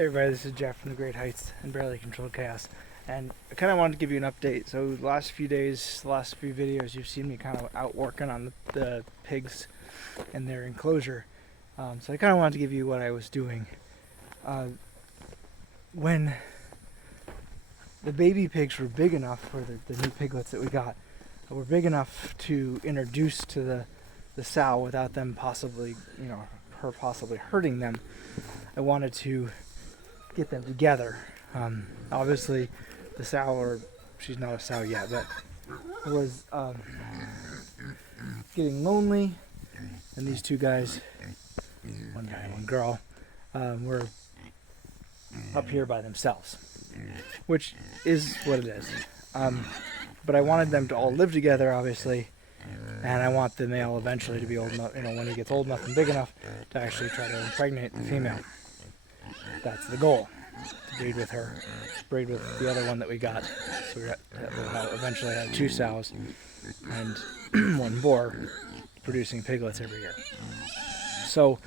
Hey everybody, this is Jeff from the Great Heights and Barely Controlled Chaos, and I kind of wanted to give you an update. So the last few days, the last few videos, you've seen me kind of out working on the pigs and their enclosure. So I kind of wanted to give you what I was doing. When the baby pigs were big enough, or the new piglets that we got, were big enough to introduce to the sow without them possibly, her possibly hurting them, I wanted to get them together. Obviously the sow, or she's not a sow yet, but was getting lonely, and these two guys, one guy and one girl, were up here by themselves, which is what it is. But I wanted them to all live together, obviously, and I want the male eventually to be old enough, when he gets old enough and big enough, to actually try to impregnate the female. That's the goal, to breed with her, breed with the other one that we got. So we'll eventually have 2 sows and 1 boar producing piglets every year. So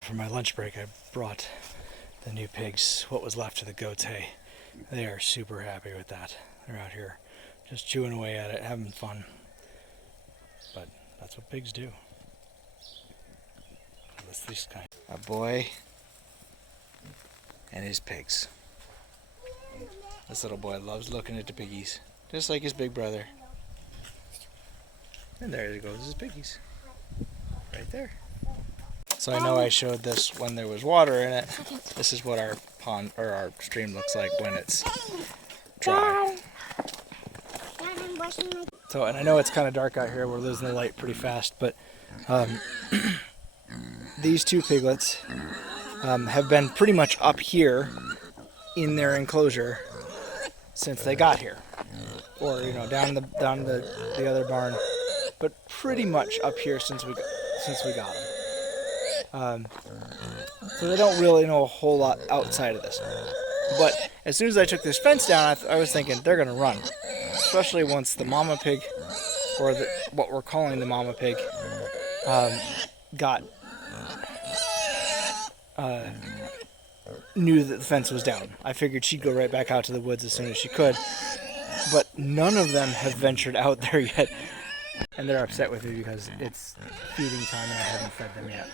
for my lunch break, I brought the new pigs what was left of the goat's hay. They are super happy with that. They're out here just chewing away at it, having fun. But that's what pigs do. That's this kind. A boy and his pigs. This little boy loves looking at the piggies, just like his big brother. And there goes his piggies, right there. So I know I showed this when there was water in it. This is what our pond or our stream looks like when it's dry. So, and I know it's kind of dark out here. We're losing the light pretty fast, but these 2 piglets have been pretty much up here in their enclosure since they got here, or down the other barn, but pretty much up here since we got them. So they don't really know a whole lot outside of this. But as soon as I took this fence down, I was thinking they're going to run. Especially once the mama pig, or what we're calling the mama pig, knew that the fence was down. I figured she'd go right back out to the woods as soon as she could. But none of them have ventured out there yet. And they're upset with me because it's feeding time and I haven't fed them yet.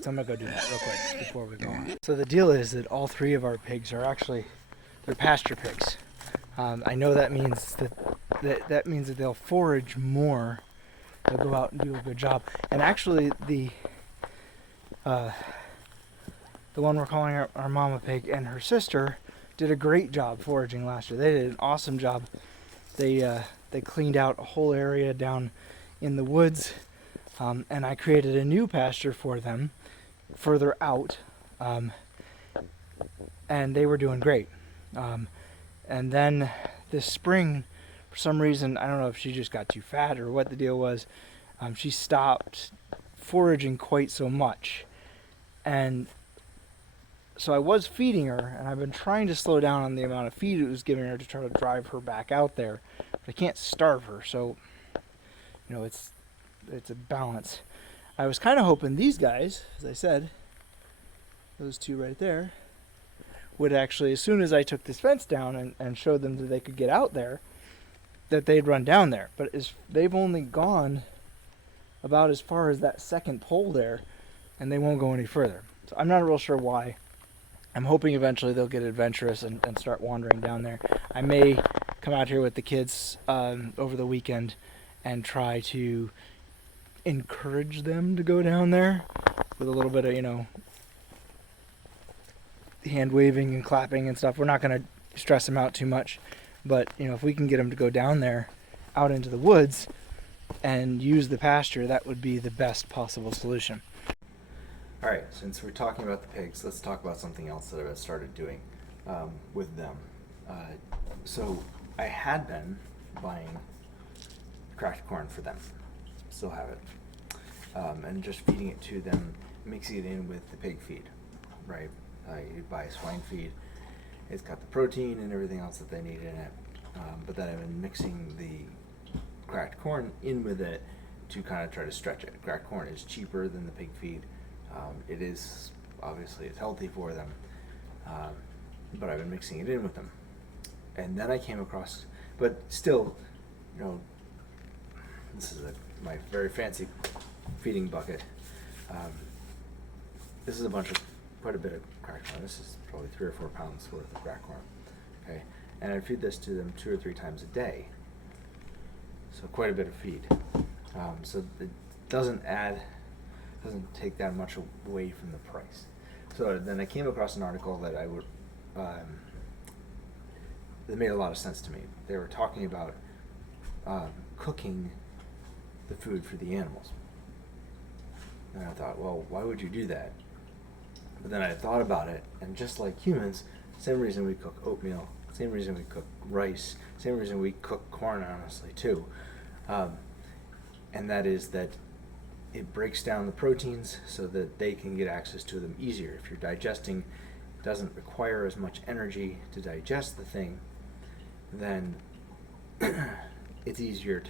So I'm going to go do that real quick before we go on. So the deal is that all 3 of our pigs are actually, they're pasture pigs. I know that means that means that they'll forage more. They'll go out and do a good job. And actually the one we're calling our mama pig and her sister did a great job foraging last year. They did an awesome job. They cleaned out a whole area down in the woods, and I created a new pasture for them further out, and they were doing great. And then this spring, for some reason, I don't know if she just got too fat or what the deal was, she stopped foraging quite so much. And so I was feeding her, and I've been trying to slow down on the amount of feed it was giving her to try to drive her back out there. But I can't starve her, so it's a balance. I was kind of hoping these guys, as I said, those 2 right there, would actually, as soon as I took this fence down and showed them that they could get out there, that they'd run down there. But they've only gone about as far as that second pole there, and they won't go any further. So I'm not real sure why. I'm hoping eventually they'll get adventurous and start wandering down there. I may come out here with the kids over the weekend and try to encourage them to go down there with a little bit of, hand waving and clapping and stuff. We're not going to stress them out too much, but if we can get them to go down there out into the woods and use the pasture, that would be the best possible solution. Alright, since we're talking about the pigs, let's talk about something else that I've started doing with them. So I had been buying cracked corn for them, still have it, and just feeding it to them mixing it in with the pig feed, right? You buy swine feed. It's got the protein and everything else that they need in it. But then I've been mixing the cracked corn in with it to kind of try to stretch it. Cracked corn is cheaper than the pig feed. It is, obviously, it's healthy for them. But I've been mixing it in with them. And then I came across, but still, this is my very fancy feeding bucket. This is quite a bit of cracked corn. This is probably 3 or 4 pounds worth of cracked corn. Okay, and I feed this to them 2 or 3 times a day. So quite a bit of feed. So it doesn't take that much away from the price. So then I came across an article that that made a lot of sense to me. They were talking about cooking the food for the animals. And I thought, well, why would you do that? But then I thought about it, and just like humans, same reason we cook oatmeal, same reason we cook rice, same reason we cook corn, honestly, too. And that is that it breaks down the proteins so that they can get access to them easier. If you're digesting, it doesn't require as much energy to digest the thing, then it's easier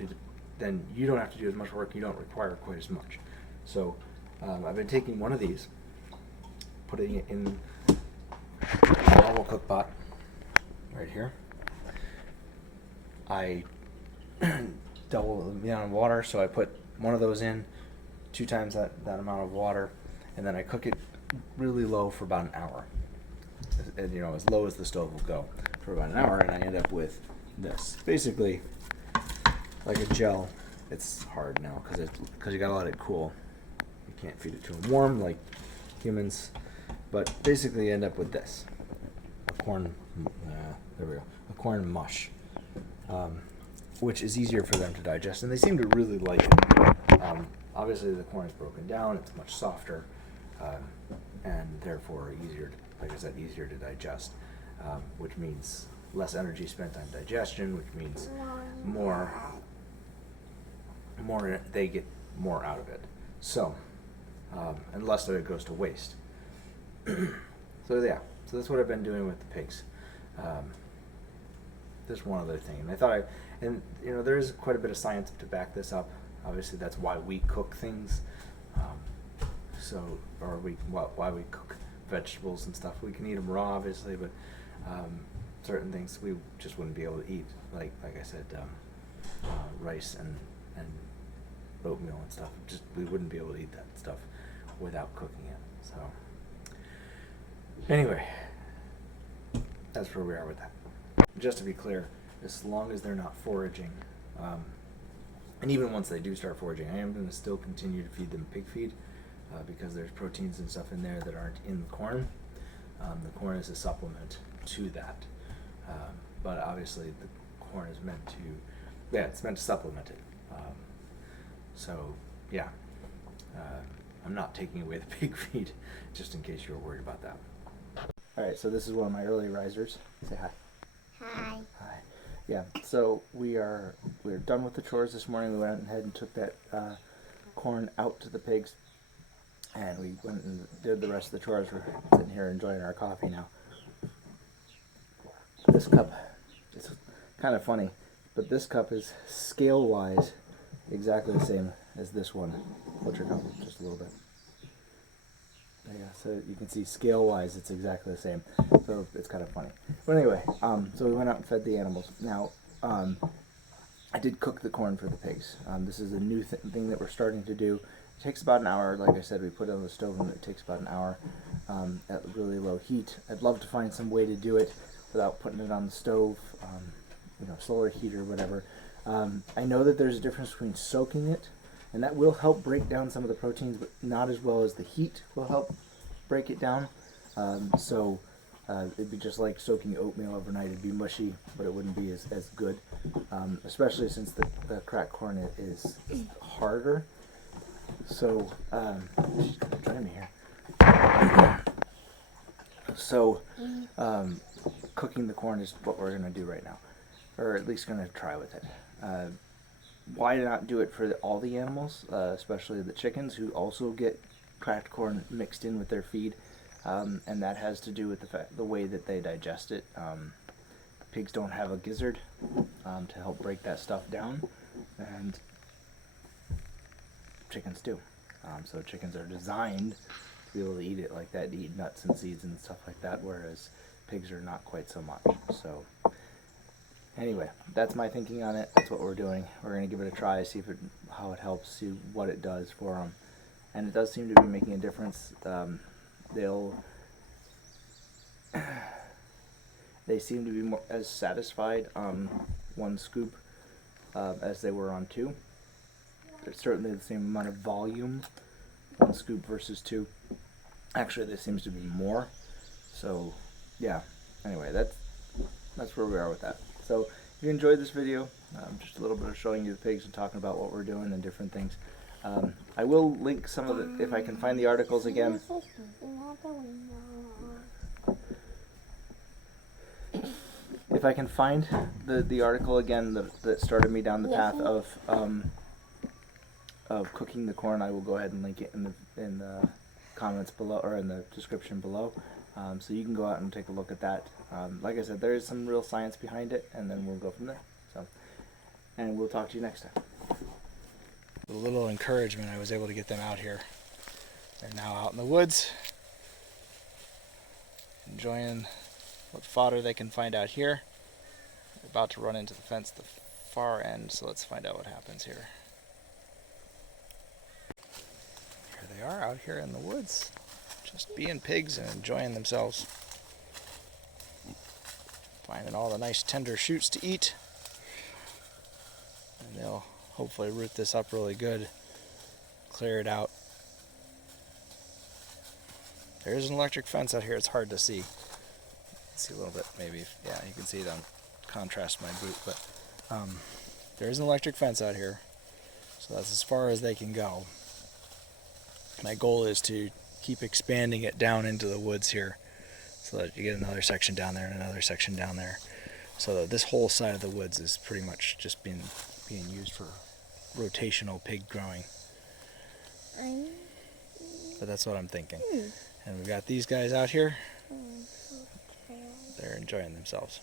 then you don't have to do as much work, you don't require quite as much. So I've been taking one of these, putting it in a normal cook pot right here. I double the amount of water, so I put one of those in, 2 times that amount of water, and then I cook it really low for about an hour. And, as low as the stove will go for about an hour, and I end up with this. Basically, like a gel. It's hard now because you gotta let it cool. You can't feed it to them warm like humans, but basically you end up with this. A corn mush, which is easier for them to digest, and they seem to really like it. Obviously, the corn is broken down; it's much softer, and therefore easier to digest, which means less energy spent on digestion, which means they get more out of it. So, and less of it goes to waste. So that's what I've been doing with the pigs. There's one other thing, and there is quite a bit of science to back this up. Obviously, that's why we cook things. Why we cook vegetables and stuff. We can eat them raw, obviously, but certain things we just wouldn't be able to eat. Like I said, rice and oatmeal and stuff. We wouldn't be able to eat that stuff without cooking it. So anyway, that's where we are with that. Just to be clear, as long as they're not foraging, and even once they do start foraging, I am going to still continue to feed them pig feed because there's proteins and stuff in there that aren't in the corn. The corn is a supplement to that, but obviously the corn is meant to supplement it. I'm not taking away the pig feed, just in case you were worried about that. All right, so this is one of my early risers. Say hi. Hi. Hi. Yeah, so we're done with the chores this morning. We went ahead and took that corn out to the pigs, and we went and did the rest of the chores. We're sitting here enjoying our coffee now. This cup, it's kind of funny, but this cup is scale-wise exactly the same as this one. What's your cup? Just a little bit. Yeah, so you can see scale-wise it's exactly the same. So it's kind of funny. But anyway, so we went out and fed the animals. Now, I did cook the corn for the pigs. This is a new thing that we're starting to do. It takes about an hour. Like I said, we put it on the stove and it takes about an hour at really low heat. I'd love to find some way to do it without putting it on the stove, solar heat or whatever. I know that there's a difference between soaking it, and that will help break down some of the proteins, but not as well as the heat will help break it down. It'd be just like soaking oatmeal overnight. It'd be mushy, but it wouldn't be as good, especially since the cracked corn is harder. So, she's going to join me here. So, cooking the corn is what we're going to do right now, or at least going to try with it. Why not do it for all the animals, especially the chickens who also get cracked corn mixed in with their feed, and that has to do with the way that they digest it. Pigs don't have a gizzard to help break that stuff down, and chickens do. So chickens are designed to be able to eat it like that, to eat nuts and seeds and stuff like that, whereas pigs are not quite so much. So anyway, that's my thinking on it. That's what we're doing. We're going to give it a try, see how it helps, see what it does for them. And it does seem to be making a difference. They seem to be more as satisfied on one scoop as they were on two. There's certainly the same amount of volume, one scoop versus two. Actually, there seems to be more. So, yeah. Anyway, that's where we are with that. So, if you enjoyed this video, just a little bit of showing you the pigs and talking about what we're doing and different things. I will link some of the, if I can find the articles again. If I can find the article again that started me down the path of cooking the corn, I will go ahead and link it in the comments below, or in the description below, so you can go out and take a look at that. Like I said, there is some real science behind it, and then we'll go from there. So, and we'll talk to you next time. With a little encouragement, I was able to get them out here. They're now out in the woods, enjoying what fodder they can find out here. They're about to run into the fence at the far end, so let's find out what happens here. Here they are out here in the woods, just being pigs and enjoying themselves. Finding all the nice tender shoots to eat. And they'll hopefully root this up really good, clear it out. There is an electric fence out here, it's hard to see. See a little bit, maybe. Yeah, you can see it on contrast my boot, but there is an electric fence out here, so that's as far as they can go. My goal is to keep expanding it down into the woods here, so that you get another section down there and another section down there, so that this whole side of the woods is pretty much just being used for rotational pig growing. But that's what I'm thinking. And we've got these guys out here. They're enjoying themselves.